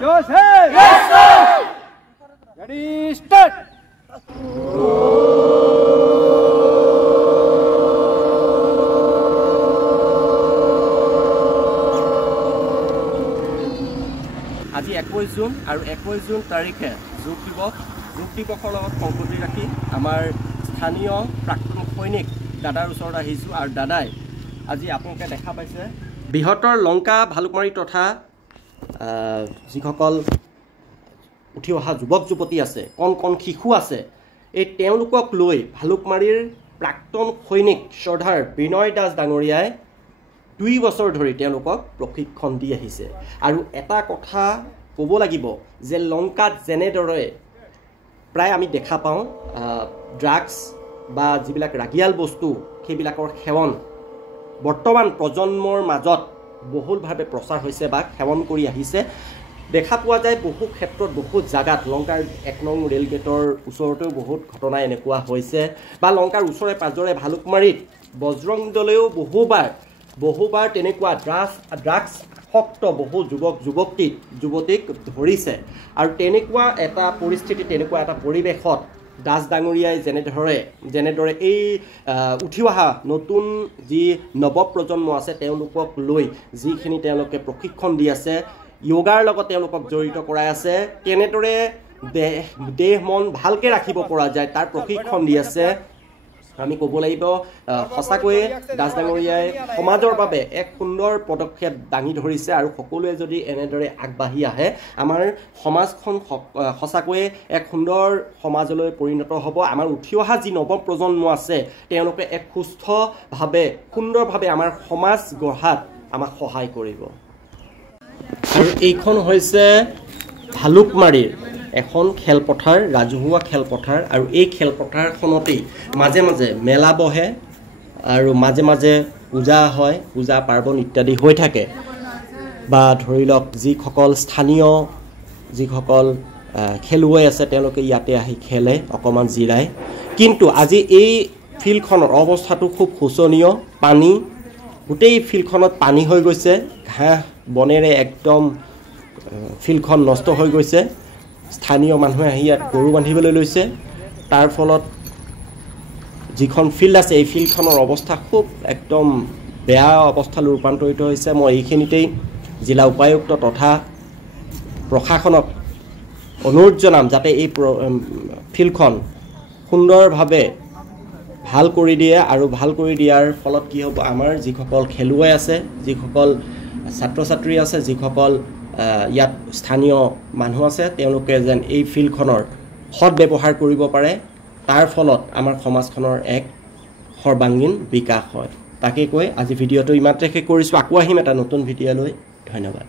जोश है yes sir ready start আজি 21 জুন আৰু 21 জুন তাৰিখে যোগ দিৱসৰ লগত সংগতি ৰাখি আমাৰ স্থানীয় প্ৰাক্তন সৈনিক দাদাৰ ওচৰত আহিছোঁ আৰু দাদাই আজি আপোনালোকে দেখা পাইছে বৃহত্তৰ লংকা ভালুকমাৰী তথা যিসকল উঠি অহা যুৱক যুৱতী আছে কণ শিশু আছে এই তেওঁলোকক লৈ ভালুকমাৰীৰ প্ৰাক্তন সৈনিক শ্ৰদ্ধাৰ বিনয় দাস ডাঙৰীয়াই 2 বছৰ ধৰি তেওঁলোকক প্ৰশিক্ষণ দি আহিছে আৰু এটা কথা ক'ব লাগিব যে লংকাত যেনেদৰে প্ৰায় আমি দেখা পাওঁ ড্ৰাগছ বা যিবিলাক ৰাগিয়াল বস্তু সেইবিলাকৰ সেৱন বৰ্তমান প্ৰজন্মৰ মাজত বহুলভাৱে প্ৰচাৰ হৈছে বা সেৱন কৰি আহিছে দেখা পোৱা যায় বহু ক্ষেত্ৰত বহুত জাগাত লংকাৰ 1 নং ৰেল গেটৰ ওচৰতেও বহুত ঘটনা এনেকুৱা হৈছে বা লংকাৰ ওচৰে পাজৰে ভালুকমাৰীত বজৰং দলেও বহুবাৰ তেনেকুৱা ড্ৰাগছ শক্ত বহু যুৱতীক ধৰিছে আৰু তেনেকুৱা এটা পৰিস্থিতি তেনেকুৱা এটা পৰিৱেশত দাস ডাঙৰীয়াই যেনেদৰে এই উঠি অহা নতুন যি নৱপ্ৰজন্ম আছে তেওঁলোকক লৈ যিখিনি তেওঁলোকে প্ৰশিক্ষণ দি আছে যোগাৰ লগত তেওঁলোকক জড়িত কৰাই আছে কেনেদৰে দেহ মন ভালকৈ ৰাখিব পৰা যায় তাৰ প্ৰশিক্ষণ দি আছে আমি ক'ব লাগিব সঁচাকৈয়ে দাস ডাঙৰীয়াই সমাজৰ বাবে এক সুন্দৰ পদক্ষেপ দাঙি ধৰিছে আৰু সকলোৱে যদি এনেদৰে আগবাঢ়ি আহে আমাৰ সমাজখন সঁচাকৈয়ে এক সুন্দৰ সমাজলৈ পৰিণত হ'ব আমাৰ উঠি অহা যি নৱপ্ৰজন্ম আছে তেওঁলোকে এক সুন্দৰভাৱে আমাৰ সমাজ গঢ়াত আমাক সহায় কৰিব আৰু এইখন হৈছে ভালুকমাৰীৰ এখন খেলপথাৰ ৰাজহুৱা খেলপথাৰ আৰু এই খেলপথাৰখনতেই মাজে মাজে মেলা বহে আৰু মাজে মাজে পূজা পাৰ্বণ ইত্যাদি হৈ থাকে বা ধৰি লওক যিসকল স্থানীয় যিসকল খেলুৱৈ আছে তেওঁলোকে ইয়াতে আহি খেলে অকণমান জিৰায় কিন্তু আজি এই ফিল্ডখনৰ অৱস্থাটো খুব শোচনীয় পানী গোটেই ফিল্ডখনত পানী হৈ গৈছে ঘাঁহ বনেৰে একদম ফিল্ডখন নষ্ট হৈ গৈছে স্থানীয় মানুহে আহি ইয়াত গৰু বান্ধিবলৈ লৈছে তাৰ ফলত যিখন ফিল্ড আছে এই ফিল্ডখনৰ অৱস্থা খুব একদম বেয়া অৱস্থালৈ ৰূপান্তৰিত হৈছে মই এইখিনিতেই জিলা উপায়ুক্ত তথা প্ৰশাসনক অনুৰোধ জনাম যাতে এই ফিল্ডখন সুন্দৰভাৱে ভাল কৰি দিয়ে আৰু ভাল কৰি দিয়াৰ ফলত কি হ'ব আমাৰ যিসকল খেলুৱৈ আছে যিসকল ছাত্ৰ ছাত্ৰী আছে যিসকল ইয়াত স্থানীয় মানুহ আছে তেওঁলোকে যেন এই ফিল্ডখনৰ সৎ ব্যৱহাৰ কৰিব পাৰে তাৰ ফলত আমাৰ সমাজখনৰ এক সৰ্বাংগীন বিকাশ হয় তাকে কৈ আজি ভিডিঅ'টো ইমানতে শেষ কৰিছোঁ আকৌ আহিম এটা নতুন ভিডিঅ'লৈ ধন্যবাদ